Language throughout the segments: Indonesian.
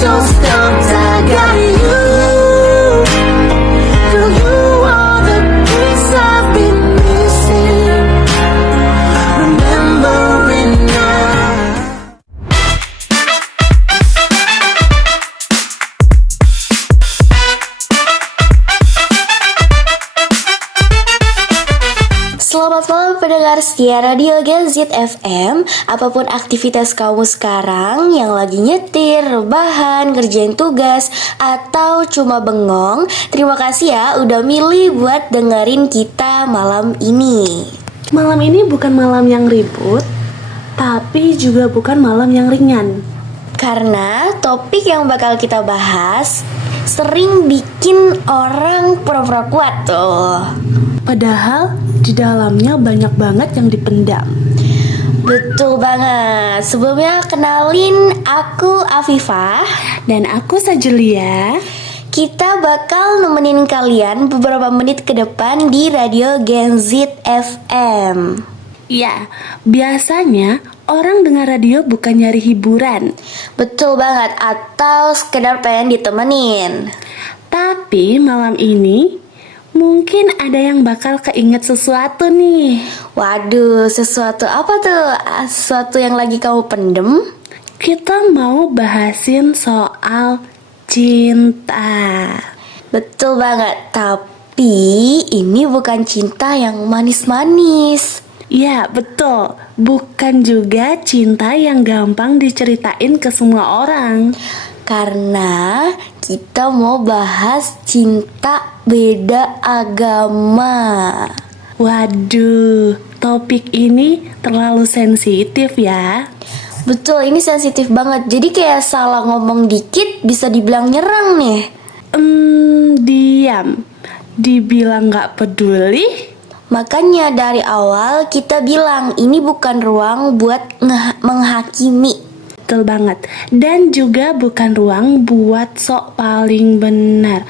so stumped, I got you. Girl, you are the piece I've been missing. Remembering now. Selamat malam pendengar setia Radio Gen Z FM. Apapun aktivitas kamu sekarang, yang lagi nyetir, rebahan, ngerjain tugas, atau cuma bengong, terima kasih ya udah milih buat dengerin kita malam ini. Malam ini bukan malam yang ribut, tapi juga bukan malam yang ringan. Karena topik yang bakal kita bahas sering bikin orang pura-pura kuat tuh. Padahal di dalamnya banyak banget yang dipendam. Betul banget. Sebelumnya kenalin, aku Afifah. Dan aku Sajulia. Kita bakal nemenin kalian beberapa menit ke depan di Radio Gen Z FM. Ya, biasanya orang dengar radio bukan nyari hiburan, Betul banget, atau sekedar pengen ditemenin. tapi malam ini mungkin ada yang bakal keinget sesuatu nih. Waduh, sesuatu apa tuh? Sesuatu yang lagi kamu pendem? Kita mau bahasin soal cinta. Betul banget, tapi ini bukan cinta yang manis-manis. Ya, betul. Bukan juga cinta yang gampang diceritain ke semua orang. Karena kita mau bahas cinta beda agama. Waduh, topik ini terlalu sensitif ya. Betul, ini sensitif banget. Jadi kayak salah ngomong dikit bisa dibilang nyerang nih. Diam. Dibilang gak peduli. Makanya dari awal kita bilang ini bukan ruang buat menghakimi. Betul banget. Dan juga bukan ruang buat sok paling benar.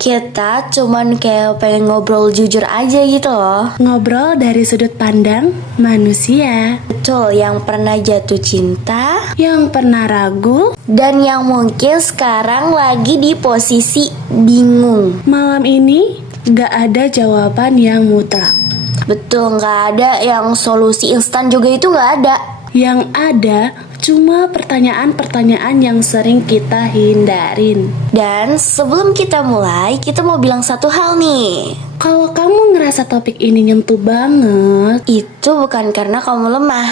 Kita cuman kayak pengen ngobrol jujur aja gitu loh. Ngobrol dari sudut pandang manusia. Betul, yang pernah jatuh cinta, Yang pernah ragu. dan yang mungkin sekarang lagi di posisi bingung. Malam ini gak ada jawaban yang mutlak. Betul, nggak ada yang solusi instan juga, itu nggak ada. Yang ada cuma pertanyaan-pertanyaan yang sering kita hindarin. Dan sebelum kita mulai, kita mau bilang satu hal nih. Kalau kamu ngerasa topik ini nyentuh banget, Itu bukan karena kamu lemah.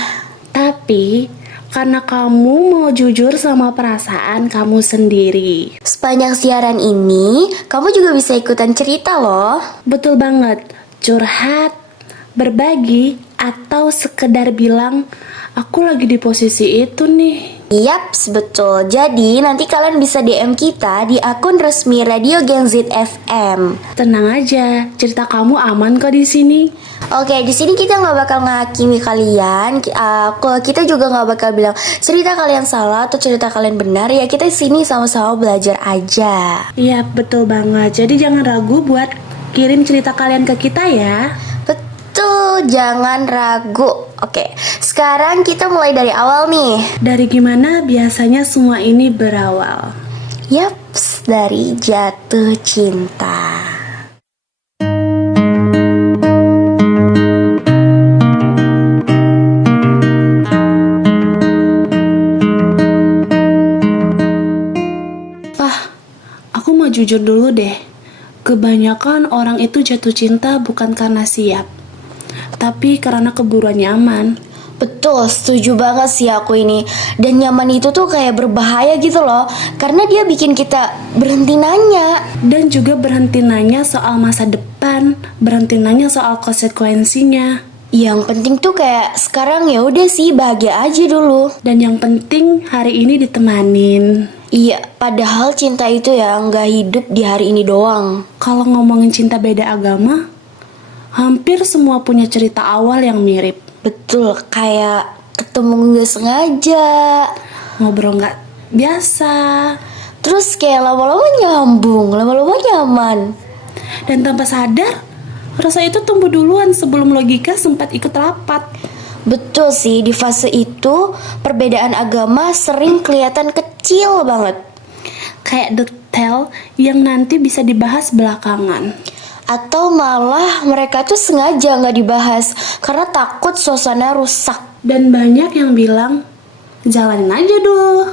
tapi karena kamu mau jujur sama perasaan kamu sendiri. Sepanjang siaran ini, kamu juga bisa ikutan cerita loh. Betul banget, curhat, berbagi, atau sekedar bilang, aku lagi di posisi itu nih. Yaps, betul. Jadi nanti kalian bisa DM kita di akun resmi Radio Gen Z FM. Tenang aja, cerita kamu aman kok di sini. Oke, di sini kita nggak bakal ngehakimi kalian. Kita juga nggak bakal bilang cerita kalian salah atau cerita kalian benar. Ya kita di sini sama-sama belajar aja. Iya, betul banget. Jadi jangan ragu buat kirim cerita kalian ke kita ya. Betul, jangan ragu. Oke, sekarang kita mulai dari awal nih. Dari gimana biasanya semua ini berawal? Yaps, dari jatuh cinta. Aku mau jujur dulu deh. Kebanyakan orang itu jatuh cinta bukan karena siap, tapi karena keburuan nyaman. Betul, setuju banget sih aku ini. Dan nyaman itu tuh kayak berbahaya gitu loh. Karena dia bikin kita berhenti nanya. Dan juga berhenti nanya soal masa depan, berhenti nanya soal konsekuensinya. Yang penting tuh kayak sekarang ya udah sih bahagia aja dulu. Dan yang penting hari ini ditemanin. Iya, padahal cinta itu ya nggak hidup di hari ini doang. Kalau ngomongin cinta beda agama, hampir semua punya cerita awal yang mirip. Betul, kayak ketemu nggak sengaja, Ngobrol nggak biasa, terus kayak lama-lama nyambung, lama-lama nyaman. dan tanpa sadar, rasa itu tumbuh duluan sebelum logika sempat ikut rapat. Betul sih, di fase itu perbedaan agama sering kelihatan kecil banget. kayak detail yang nanti bisa dibahas belakangan. Atau malah mereka tuh sengaja nggak dibahas karena takut suasana rusak. Dan banyak yang bilang, jalanin aja dulu.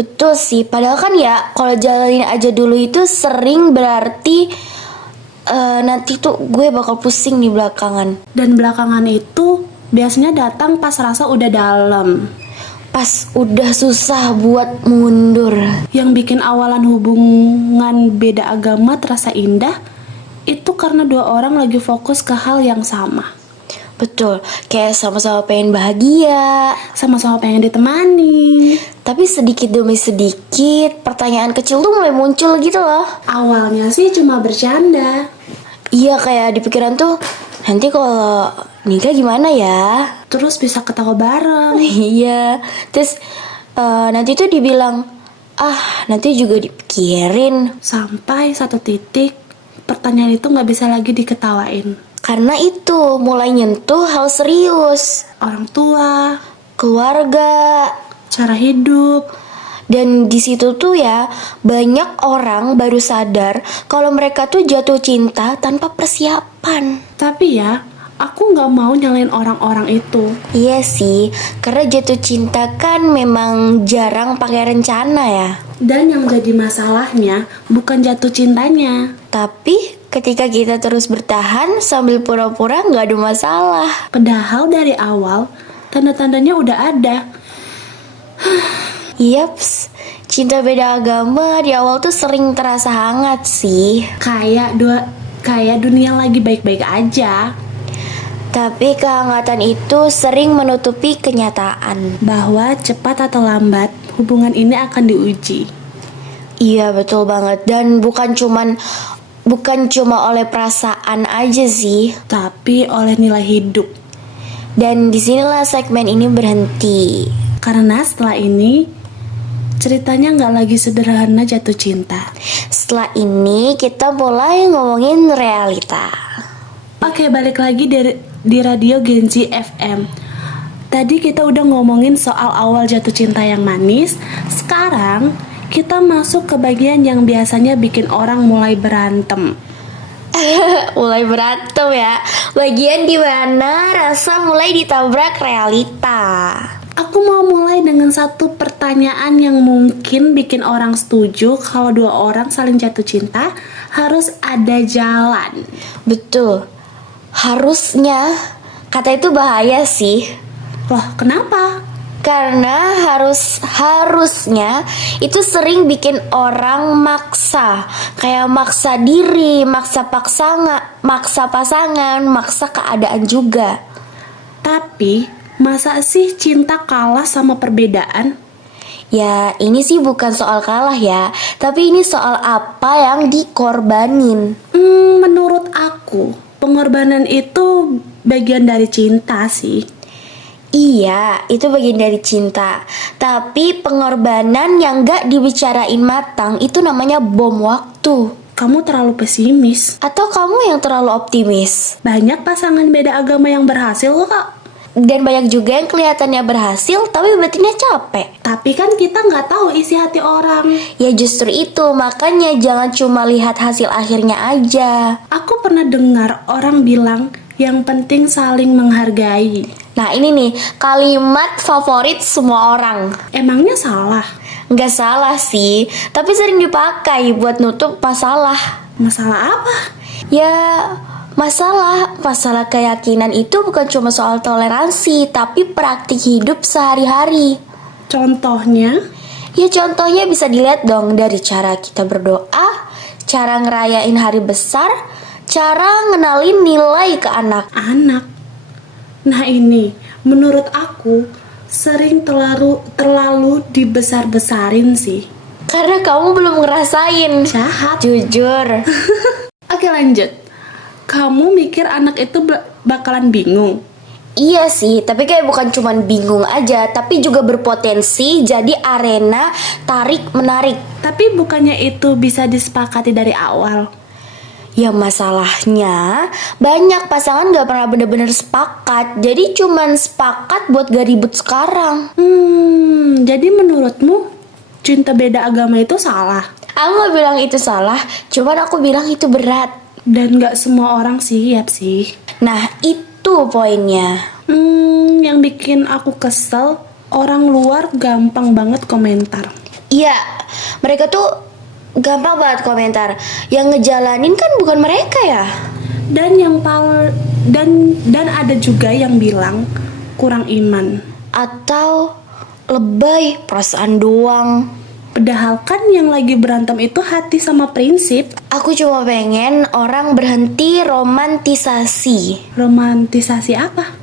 Betul sih, padahal kan ya kalau jalanin aja dulu itu sering berarti nanti tuh gue bakal pusing nih belakangan. Dan belakangan itu biasanya datang pas rasa udah dalam. Pas udah susah buat mundur. Yang bikin awalan hubungan beda agama terasa indah, itu karena dua orang lagi fokus ke hal yang sama. Betul, kayak sama-sama pengen bahagia, Sama-sama pengen ditemani. tapi sedikit demi sedikit pertanyaan kecil tuh mulai muncul gitu loh. Awalnya sih cuma bercanda. Iya, kayak di pikiran tuh nanti kalau nikah gimana ya? Terus bisa ketawa bareng. Iya, terus nanti tuh dibilang, nanti juga dipikirin. Sampai satu titik, pertanyaan itu nggak bisa lagi diketawain. Karena itu mulai nyentuh hal serius, Orang tua, keluarga. cara hidup. Dan di situ tuh ya, banyak orang baru sadar kalau mereka tuh jatuh cinta tanpa persiapan. Tapi ya, aku nggak mau nyalain orang-orang itu. Iya sih, karena jatuh cinta kan memang jarang pakai rencana ya. Dan yang jadi masalahnya bukan jatuh cintanya. Tapi ketika kita terus bertahan sambil pura-pura nggak ada masalah. Padahal dari awal, tanda-tandanya udah ada. Yaps, cinta beda agama di awal tuh sering terasa hangat sih. Kayak dunia lagi baik-baik aja. Tapi kehangatan itu sering menutupi kenyataan. Bahwa cepat atau lambat, hubungan ini akan diuji. Iya, betul banget. Dan bukan cuma oleh perasaan aja sih. Tapi oleh nilai hidup. Dan disinilah segmen ini berhenti. Karena setelah ini, ceritanya nggak lagi sederhana jatuh cinta. Setelah ini kita mulai ngomongin realita. Oke, balik lagi di radio Genzi FM. Tadi kita udah ngomongin soal awal jatuh cinta yang manis. Sekarang kita masuk ke bagian yang biasanya bikin orang mulai berantem. Mulai berantem ya. Bagian dimana rasa mulai ditabrak realita. Aku mau mulai dengan satu pertanyaan yang mungkin bikin orang setuju kalau dua orang saling jatuh cinta harus ada jalan. Betul. Harusnya, kata itu bahaya sih. Loh, kenapa? Karena harusnya itu sering bikin orang maksa. Kayak maksa diri, maksa pasangan, maksa keadaan juga. Tapi, masa sih cinta kalah sama perbedaan? Ya, ini sih bukan soal kalah ya, tapi ini soal apa yang dikorbanin. Menurut aku, pengorbanan itu bagian dari cinta sih. Iya, itu bagian dari cinta. Tapi pengorbanan yang gak dibicarain matang itu namanya bom waktu. Kamu terlalu pesimis. Atau kamu yang terlalu optimis. Banyak pasangan beda agama yang berhasil kok. Dan banyak juga yang kelihatannya berhasil tapi batinnya capek. Tapi kan kita nggak tahu isi hati orang. Ya justru itu, makanya jangan cuma lihat hasil akhirnya aja. Aku pernah dengar orang bilang yang penting saling menghargai. Nah ini nih, kalimat favorit semua orang. Emangnya salah? Nggak salah sih, tapi sering dipakai buat nutup masalah. Masalah apa? Ya, masalah keyakinan itu bukan cuma soal toleransi, tapi praktik hidup sehari-hari. Contohnya? Ya contohnya bisa dilihat dong dari cara kita berdoa, cara ngerayain hari besar, cara ngenalin nilai ke anak. Nah ini, menurut aku sering terlalu dibesar-besarin sih. Karena kamu belum ngerasain. Jahat. Jujur. Oke, lanjut. Kamu mikir anak itu bakalan bingung? Iya sih, tapi kayak bukan cuman bingung aja, tapi juga berpotensi jadi arena tarik-menarik. Tapi bukannya itu bisa disepakati dari awal? Ya masalahnya banyak pasangan gak pernah bener-bener sepakat. Jadi cuman sepakat buat gak ribut sekarang. Jadi menurutmu cinta beda agama itu salah. Aku gak bilang itu salah, cuman aku bilang itu berat. Dan gak semua orang siap sih. Nah, itu poinnya. Yang bikin aku kesel, orang luar gampang banget komentar. Iya, mereka tuh gampang banget komentar. Yang ngejalanin kan bukan mereka ya. Dan dan ada juga yang bilang kurang iman. Atau lebay, perasaan doang. Padahal kan yang lagi berantem itu hati sama prinsip. Aku cuma pengen orang berhenti romantisasi. Romantisasi apa?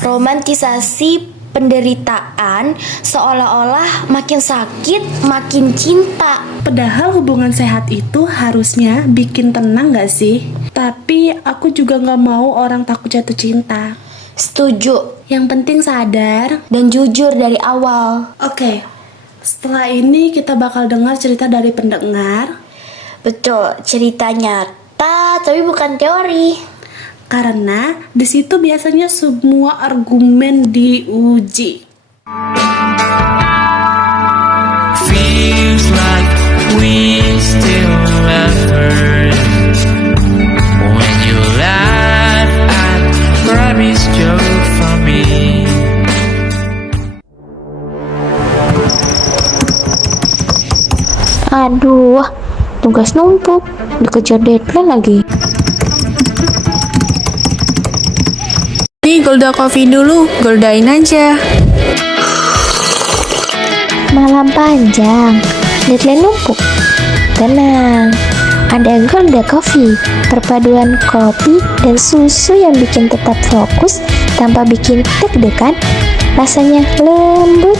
Romantisasi penderitaan seolah-olah makin sakit, makin cinta. Padahal hubungan sehat itu harusnya bikin tenang gak sih? Tapi aku juga gak mau orang takut jatuh cinta. Setuju. Yang penting sadar. Dan jujur dari awal. Oke, setelah ini kita bakal dengar cerita dari pendengar. Betul, cerita nyata tapi bukan teori. Karena di situ biasanya semua argumen diuji. Feels like we still lovers. When you laugh at Grammy's joke for me. Aduh, tugas numpuk, dikejar deadline lagi. Nih Golda Coffee dulu, goldain aja. Malam panjang, deadline numpuk. Tenang, ada Golda Coffee, perpaduan kopi dan susu yang bikin tetap fokus tanpa bikin deg-degan. Rasanya lembut,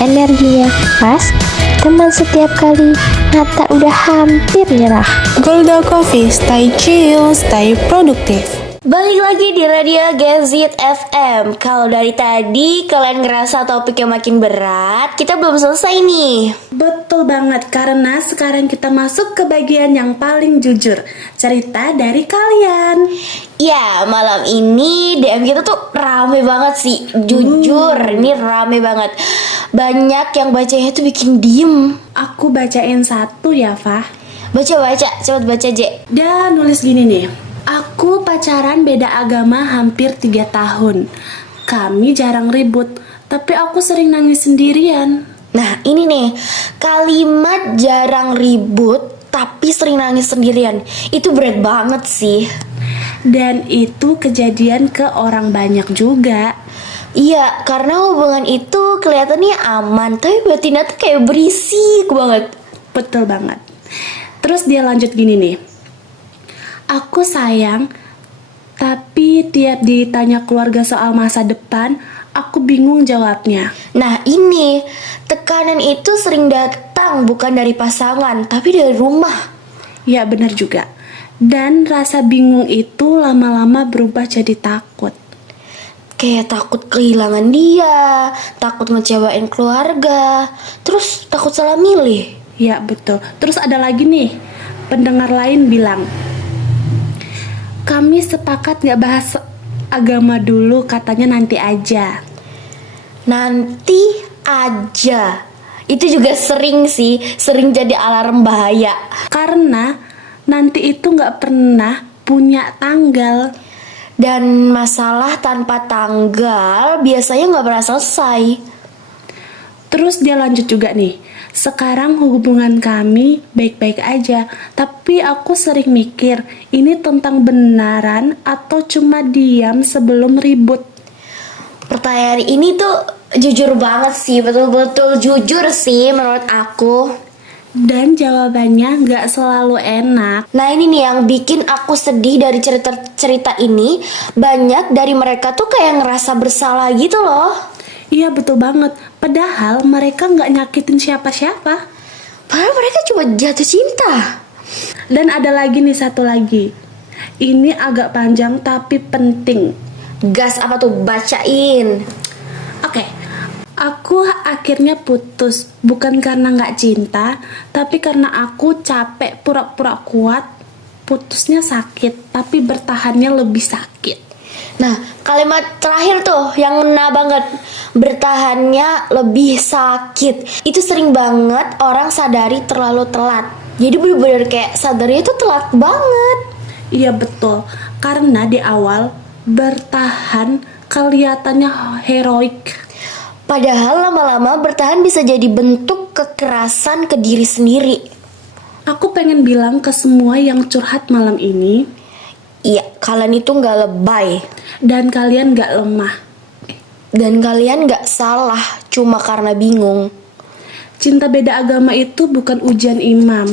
energinya pas, teman setiap kali mata udah hampir nyerah. Golda Coffee, stay chill, stay produktif. Balik lagi di Radio Gen Z FM. Kalau dari tadi kalian ngerasa topiknya makin berat, kita belum selesai nih. Betul banget, karena sekarang kita masuk ke bagian yang paling jujur. Cerita dari kalian. Ya, malam ini DM kita tuh rame banget sih. Jujur, ini rame banget. Banyak yang bacanya tuh bikin diem. Aku bacain satu ya, Fah. Baca, cepet baca, J. Dia nulis gini nih. Aku pacaran beda agama hampir 3 tahun. Kami jarang ribut, tapi aku sering nangis sendirian. Nah, ini nih, kalimat jarang ribut tapi sering nangis sendirian. Itu berat banget sih. Dan itu kejadian ke orang banyak juga. Iya, karena hubungan itu kelihatannya aman, tapi batinnya tuh kayak berisik banget. Betul banget. Terus dia lanjut gini nih. Aku sayang, tapi tiap ditanya keluarga soal masa depan, aku bingung jawabnya. Nah, ini tekanan itu sering datang bukan dari pasangan, tapi dari rumah. Ya benar juga. Dan rasa bingung itu lama-lama berubah jadi takut. Kayak takut kehilangan dia, takut ngecewain keluarga, terus takut salah milih. Ya betul. Terus ada lagi nih, pendengar lain bilang, kami sepakat gak bahas agama dulu, katanya nanti aja. Nanti aja. Itu juga sering sih, sering jadi alarm bahaya. Karena nanti itu gak pernah punya tanggal. Dan masalah tanpa tanggal biasanya gak pernah selesai. Terus dia lanjut juga nih, sekarang hubungan kami baik-baik aja, tapi aku sering mikir, ini tentang benaran atau cuma diam sebelum ribut? Pertanyaan ini tuh jujur banget sih, betul-betul jujur sih menurut aku. Dan jawabannya gak selalu enak. Nah, ini nih yang bikin aku sedih dari cerita ini. Banyak dari mereka tuh kayak ngerasa bersalah gitu loh. Iya betul banget, padahal mereka gak nyakitin siapa-siapa. Padahal mereka cuma jatuh cinta. Dan ada lagi nih, satu lagi. Ini agak panjang tapi penting. Gas apa tuh? Bacain. Oke, aku akhirnya putus. Bukan karena gak cinta, tapi karena aku capek pura-pura kuat. Putusnya sakit, tapi bertahannya lebih sakit. Nah, kalimat terakhir tuh yang ngena banget, bertahannya lebih sakit. Itu sering banget orang sadari terlalu telat. Jadi bener-bener kayak sadarnya itu telat banget. Iya betul, karena di awal bertahan kelihatannya heroik. Padahal lama-lama bertahan bisa jadi bentuk kekerasan ke diri sendiri. Aku pengen bilang ke semua yang curhat malam ini, Iya, kalian itu gak lebay. dan kalian gak lemah. Dan kalian gak salah cuma karena bingung. Cinta beda agama itu bukan ujian iman.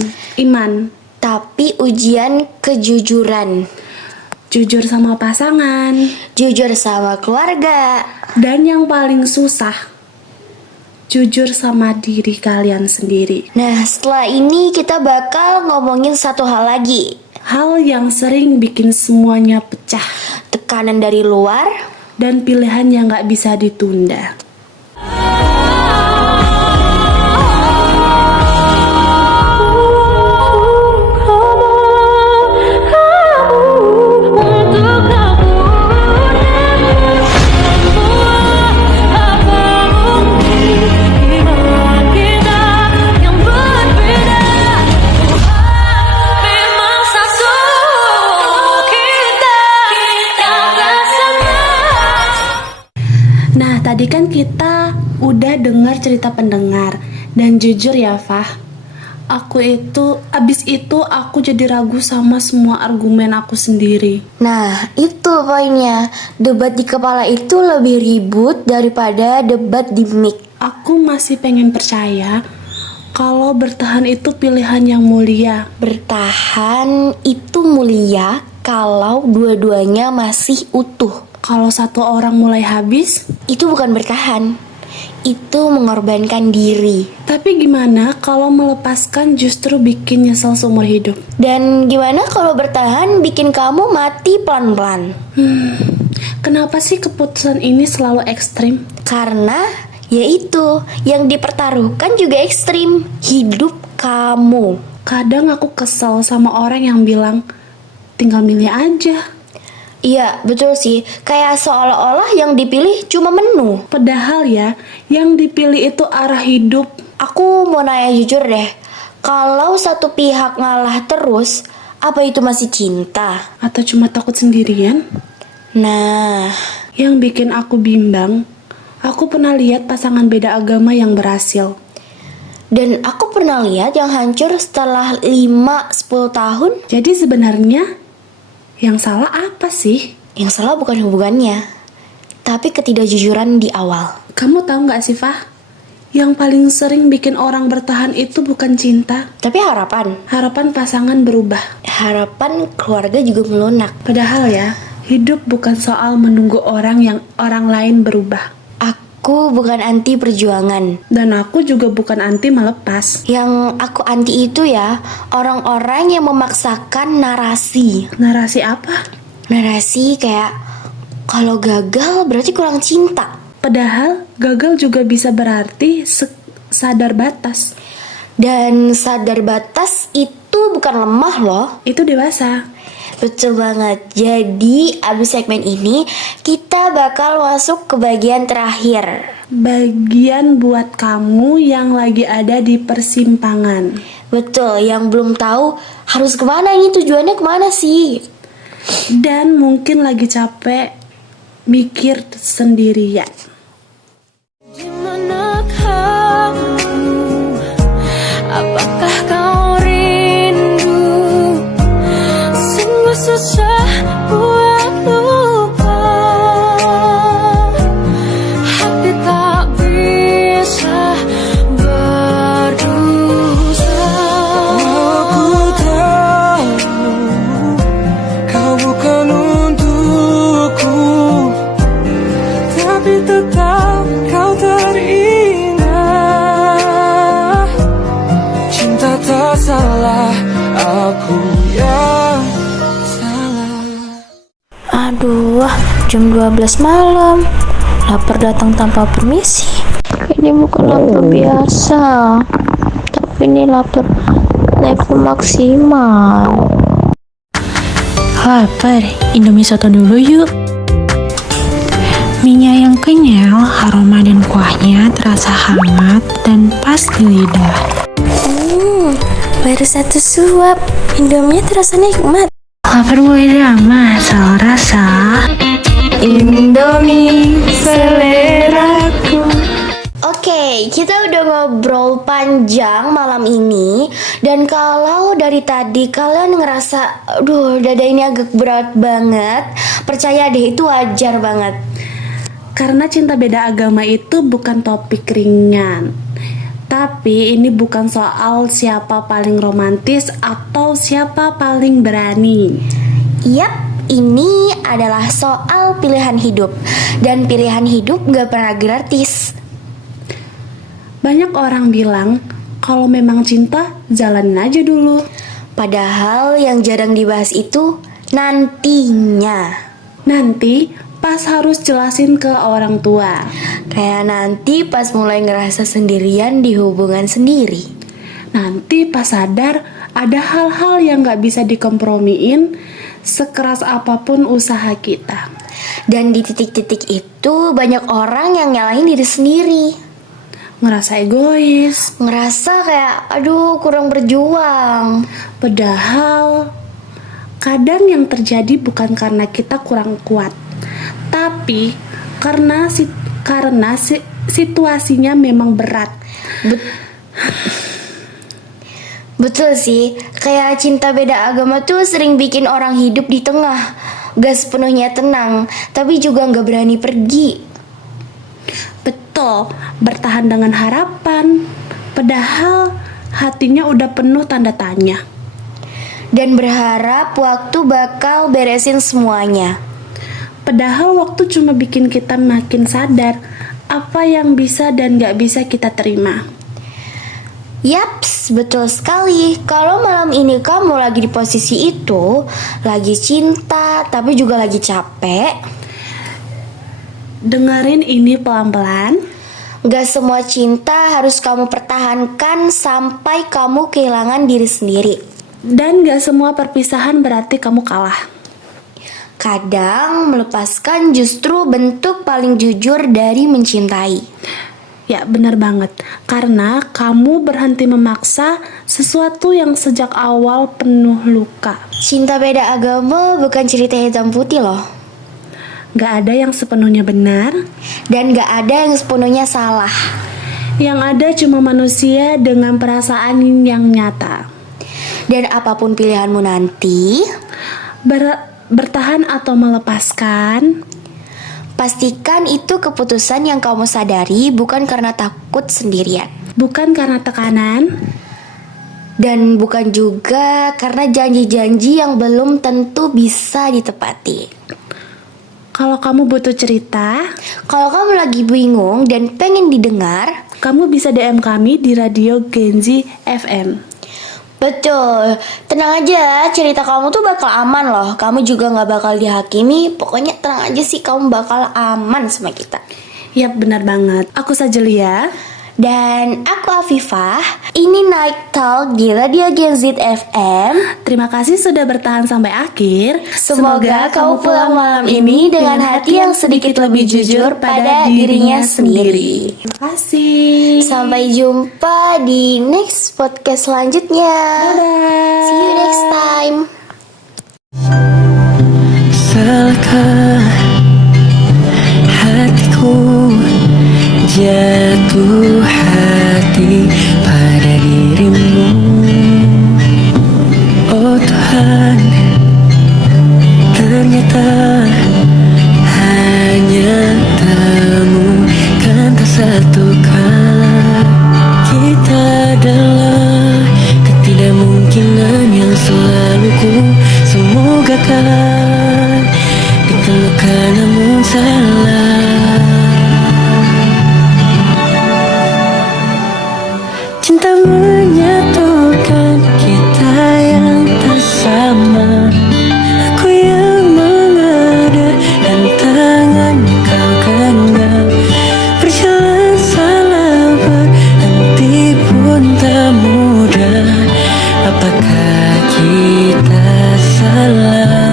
Tapi ujian kejujuran. Jujur sama pasangan. Jujur sama keluarga. Dan yang paling susah, jujur sama diri kalian sendiri. Nah, setelah ini kita bakal ngomongin satu hal lagi. Hal yang sering bikin semuanya pecah. Tekanan dari luar. Dan pilihan yang gak bisa ditunda. Nah, tadi kan kita udah dengar cerita pendengar. Dan jujur ya, Fah, abis itu aku jadi ragu sama semua argumen aku sendiri. Nah, itu poinnya. Debat di kepala itu lebih ribut daripada debat di mic. Aku masih pengen percaya kalau bertahan itu pilihan yang mulia. Bertahan itu mulia kalau dua-duanya masih utuh. Kalau satu orang mulai habis, Itu bukan bertahan. Itu mengorbankan diri. tapi gimana kalau melepaskan justru bikin nyesel seumur hidup? Dan gimana kalau bertahan bikin kamu mati pelan-pelan? Kenapa sih keputusan ini selalu ekstrim? Karena yaitu yang dipertaruhkan juga ekstrim. Hidup kamu. Kadang aku kesel sama orang yang bilang, tinggal milih aja. Iya, betul sih. Kayak seolah-olah yang dipilih cuma menu. Padahal ya, yang dipilih itu arah hidup. Aku mau nanya jujur deh. Kalau satu pihak ngalah terus, apa itu masih cinta? Atau cuma takut sendirian? Nah, Yang bikin aku bimbang, aku pernah lihat pasangan beda agama yang berhasil. dan aku pernah lihat yang hancur setelah 5-10 tahun. Jadi sebenarnya yang salah apa sih? Yang salah bukan hubungannya, tapi ketidakjujuran di awal. Kamu tahu nggak sih, Fah? Yang paling sering bikin orang bertahan itu bukan cinta. Tapi harapan. Harapan pasangan berubah. Harapan keluarga juga melunak. Padahal ya, hidup bukan soal menunggu orang lain berubah. Aku bukan anti perjuangan. Dan aku juga bukan anti melepas. Yang aku anti itu ya, orang-orang yang memaksakan narasi. Narasi apa? Narasi kayak, kalau gagal berarti kurang cinta. Padahal gagal juga bisa berarti sadar batas. Dan sadar batas itu bukan lemah loh. Itu dewasa. Betul banget. Jadi abis segmen ini kita bakal masuk ke bagian terakhir. Bagian buat kamu yang lagi ada di persimpangan. Betul, yang belum tahu harus kemana, ini tujuannya kemana sih? Dan mungkin lagi capek mikir sendirian. Di mana kamu? Apakah kau rindu? Sungguh susah buat lupa. Hati tak bisa berdosa. Aku tahu kau bukan untukku, tapi tetap kau teringat. Cinta tak salah, aku yang salah. Aduh, jam 12 malam. Lapar datang tanpa permisi. Ini bukan lapar biasa, tapi ini lapar level maksimal. Lapar, Indomie soto dulu yuk. Minyak yang kenyal, aroma dan kuahnya terasa hangat dan pas di lidah. Baru satu suap, Indomie terasa nikmat. Lapar mulai drama, soal rasa. Indomie seleraku. Oke, kita udah ngobrol panjang malam ini. Dan kalau dari tadi kalian ngerasa aduh dada ini agak berat banget, percaya deh itu wajar banget. Karena cinta beda agama itu bukan topik ringan. Tapi ini bukan soal siapa paling romantis atau siapa paling berani. Yap, ini adalah soal pilihan hidup. Dan pilihan hidup gak pernah gratis. Banyak orang bilang kalau memang cinta jalanin aja dulu. Padahal yang jarang dibahas itu nantinya. Nanti pas harus jelasin ke orang tua. Kayak nanti pas mulai ngerasa sendirian di hubungan sendiri. Nanti pas sadar ada hal-hal yang gak bisa dikompromiin sekeras apapun usaha kita. Dan di titik-titik itu banyak orang yang nyalahin diri sendiri. Ngerasa egois. Ngerasa kayak aduh kurang berjuang. Padahal kadang yang terjadi bukan karena kita kurang kuat, tapi karena situasinya memang berat. Betul sih, kayak cinta beda agama tuh sering bikin orang hidup di tengah, gak sepenuhnya tenang, tapi juga gak berani pergi. Betul, bertahan dengan harapan, padahal hatinya udah penuh tanda tanya. Dan berharap waktu bakal beresin semuanya. Padahal waktu cuma bikin kita makin sadar apa yang bisa dan gak bisa kita terima. Yaps, betul sekali. Kalau malam ini kamu lagi di posisi itu, lagi cinta tapi juga lagi capek, dengerin ini pelan-pelan. gak semua cinta harus kamu pertahankan sampai kamu kehilangan diri sendiri. Dan gak semua perpisahan berarti kamu kalah. Kadang melepaskan justru bentuk paling jujur dari mencintai. Ya benar banget, karena kamu berhenti memaksa sesuatu yang sejak awal penuh luka. Cinta beda agama bukan cerita hitam putih loh. Gak ada yang sepenuhnya benar, Dan gak ada yang sepenuhnya salah. yang ada cuma manusia dengan perasaan yang nyata. Dan apapun pilihanmu nanti, Bertahan atau melepaskan, pastikan itu keputusan yang kamu sadari bukan karena takut sendirian. bukan karena tekanan, Dan bukan juga karena janji-janji yang belum tentu bisa ditepati. Kalau kamu butuh cerita, Kalau kamu lagi bingung dan pengen didengar, kamu bisa DM kami di Radio Genzi FM. betul, tenang aja, cerita kamu tuh bakal aman loh. Kamu juga gak bakal dihakimi. Pokoknya tenang aja sih, kamu bakal aman sama kita. Yap, benar banget. Aku Sajelia. Dan aku Afifah. Ini Night Talk di Radio Gen Z FM. Terima kasih sudah bertahan sampai akhir. Semoga kamu pulang malam ini dengan hati yang sedikit lebih jujur pada dirinya sendiri. Terima kasih. Sampai jumpa di next podcast selanjutnya. Dadah. See you next time. Salahkah hatiku jatuh hati pada dirimu? Oh Tuhan, ternyata hanya temukan tak satu kala kita adalah ketidakmungkinan yang selalu ku semogakan ditemukan namun salah. Cinta menyatukan kita yang tak sama. Aku yang mengada dan tangan kau genggam. Berjalan salah berhenti pun tak mudah. Apakah kita salah?